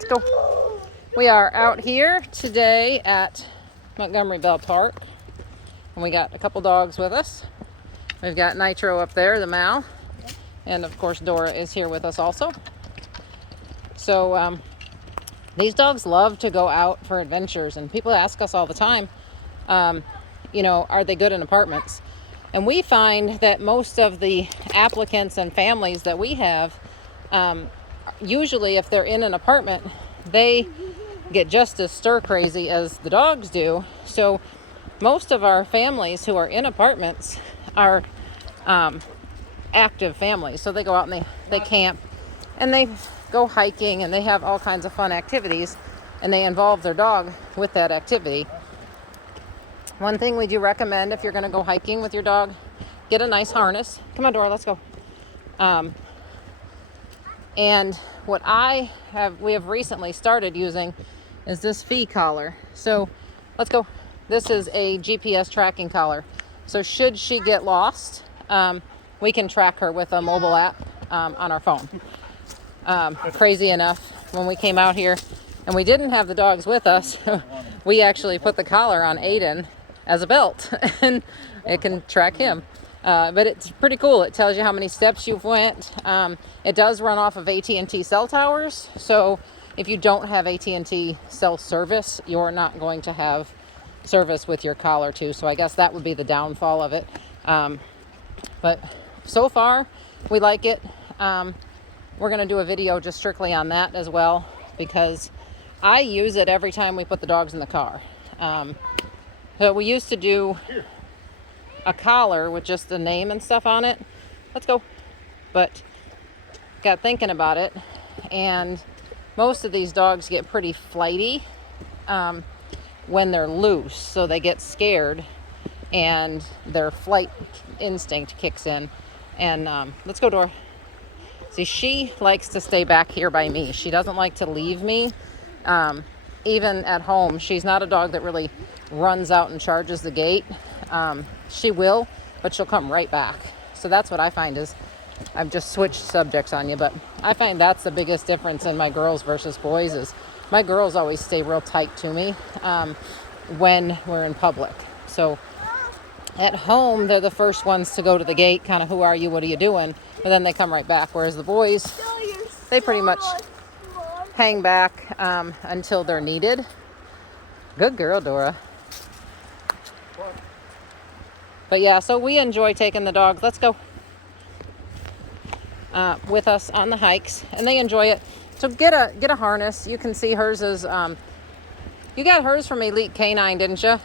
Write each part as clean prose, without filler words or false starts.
Let's go. We are out here today at Montgomery Bell Park, and we got a couple dogs with us. We've got Nitro up there, the Mal, and of course Dora is here with us also. So these dogs love to go out for adventures, and people ask us all the time, are they good in apartments? And we find that most of the applicants and families that we have, usually if they're in an apartment, they get just as stir crazy as the dogs do. So most of our families who are in apartments are active families. So they go out and they camp and they go hiking and they have all kinds of fun activities, and they involve their dog with that activity. One thing we do recommend if you're going to go hiking with your dog, get a nice harness. Come on, Dora, let's go. And what we have recently started using is this fee collar. So let's go. This is a GPS tracking collar. So should she get lost, we can track her with a mobile app on our phone. Crazy enough, when we came out here and we didn't have the dogs with us, we actually put the collar on Aiden as a belt and it can track him. But it's pretty cool. It tells you how many steps you've went. It does run off of AT&T cell towers. So if you don't have AT&T cell service, you're not going to have service with your collar too. So I guess that would be the downfall of it. But so far we like it. We're going to do a video just strictly on that as well, because I use it every time we put the dogs in the car. So we used to do a collar with just the name and stuff on it. Let's go. But got thinking about it, and most of these dogs get pretty flighty when they're loose. So they get scared and their flight instinct kicks in. And let's go, Dora. See, she likes to stay back here by me. She doesn't like to leave me. Even at home, she's not a dog that really runs out and charges the gate. She will, but she'll come right back. So that's what I find is, I've just switched subjects on you, but I find that's the biggest difference in my girls versus boys is my girls always stay real tight to me when we're in public. So at home, they're the first ones to go to the gate, kind of, who are you, what are you doing? But then they come right back. Whereas the boys, they pretty much hang back until they're needed. Good girl, Dora. But yeah, so we enjoy taking the dogs. Let's go. With us on the hikes, and they enjoy it. So get a harness. You can see hers is, you got hers from Elite Canine, didn't you?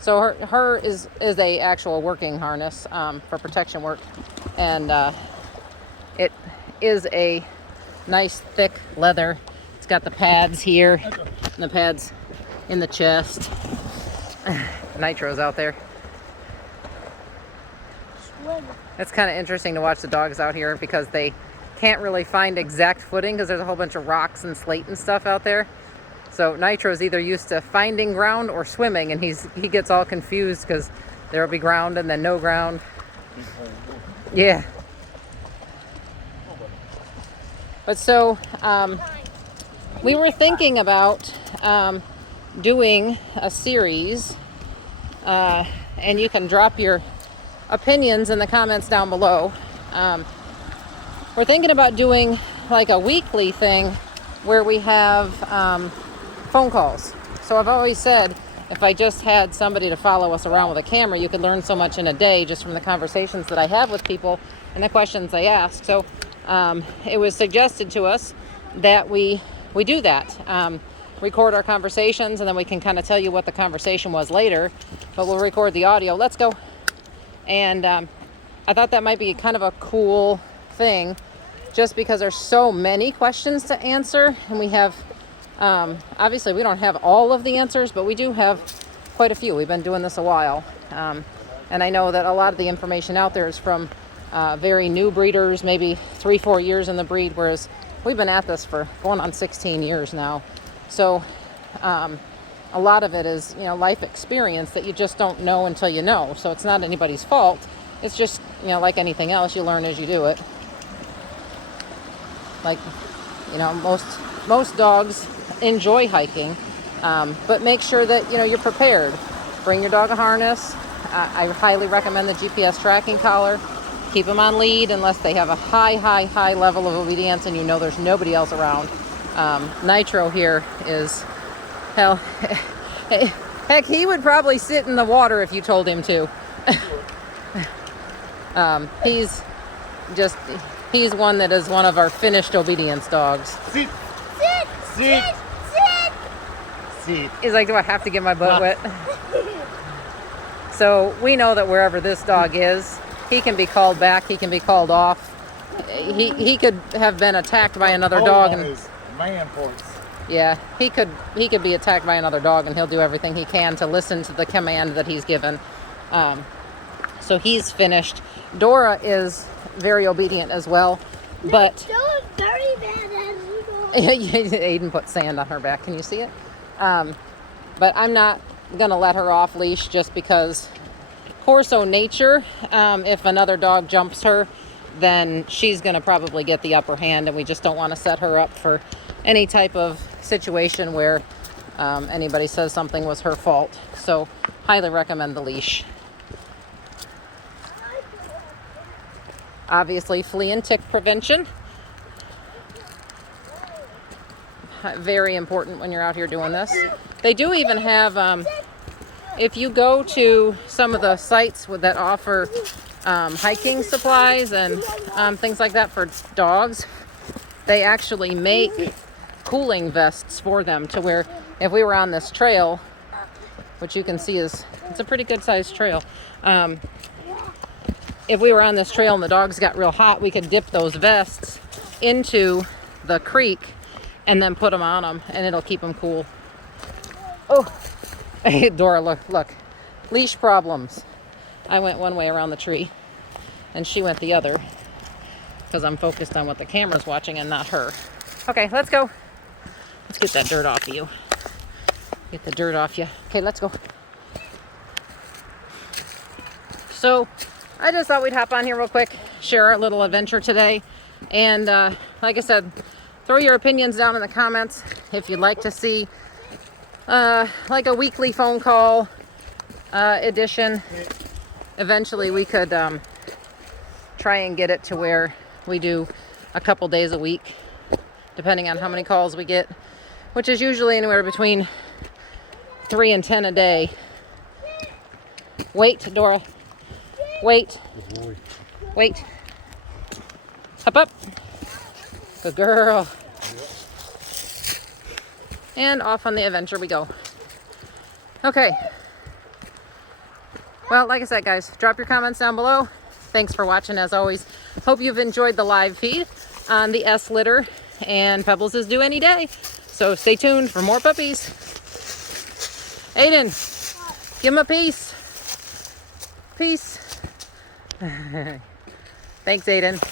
So her is a actual working harness for protection work, and it is a nice thick leather. It's got the pads here and the pads in the chest. Nitro's out there. It's kind of interesting to watch the dogs out here because they can't really find exact footing because there's a whole bunch of rocks and slate and stuff out there. So Nitro's either used to finding ground or swimming, and he gets all confused because there'll be ground and then no ground. Yeah. But so we were thinking about doing a series, and you can drop your opinions in the comments down below. We're thinking about doing like a weekly thing where we have phone calls. So I've always said, if I just had somebody to follow us around with a camera, you could learn so much in a day just from the conversations that I have with people and the questions they ask. So it was suggested to us that we do that. Record our conversations, and then we can kind of tell you what the conversation was later, but we'll record the audio. Let's go. And I thought that might be kind of a cool thing, just because there's so many questions to answer, and we have obviously we don't have all of the answers, but we do have quite a few. We've been doing this a while, and I know that a lot of the information out there is from very new breeders, maybe 3-4 years in the breed, whereas we've been at this for going on 16 years now. So a lot of it is, life experience that you just don't know until you know. So it's not anybody's fault. It's just, like anything else, you learn as you do it. Like You know, most dogs enjoy hiking, but make sure that, you know, you're prepared. Bring your dog a harness. I highly recommend the GPS tracking collar. Keep them on lead unless they have a high level of obedience and you know there's nobody else around. Nitro here is, hell, heck, he would probably sit in the water if you told him to. He's one that is one of our finished obedience dogs. Sit. Sit. Sit. Sit. Sit. Sit. He's like, do I have to get my butt wet? So we know that wherever this dog is, he can be called back, he can be called off. He could have been attacked by another dog, and man points. yeah, he could be attacked by another dog, and he'll do everything he can to listen to the command that he's given. So he's finished. Dora is very obedient as well, but Still very bad as you know. Aiden put sand on her back. Can you see it? But I'm not gonna let her off leash just because Corso nature, if another dog jumps her, then she's gonna probably get the upper hand, and we just don't want to set her up for any type of situation where anybody says something was her fault. So highly recommend the leash. Obviously, flea and tick prevention. Very important when you're out here doing this. They do even have, if you go to some of the sites that offer hiking supplies and things like that for dogs, they actually make cooling vests for them, to where if we were on this trail, which you can see it's a pretty good sized trail, if we were on this trail and the dogs got real hot, we could dip those vests into the creek and then put them on them, and it'll keep them cool. Oh, Dora, look. Leash problems. I went one way around the tree, and she went the other, because I'm focused on what the camera's watching and not her. Okay, let's go. Let's get that dirt off of you. Get the dirt off you. Okay, let's go. So, I just thought we'd hop on here real quick, share our little adventure today. And like I said, throw your opinions down in the comments if you'd like to see like a weekly phone call edition. Eventually we could try and get it to where we do a couple days a week, depending on how many calls we get, which is usually anywhere between 3 and 10 a day. Wait, Dora. Wait. Wait. Up. Good girl. And off on the adventure we go. Okay. Well, like I said, guys, drop your comments down below. Thanks for watching, as always. Hope you've enjoyed the live feed on the S litter, and Pebbles is due any day. So stay tuned for more puppies. Aiden, give him a piece. Peace. Thanks, Aiden.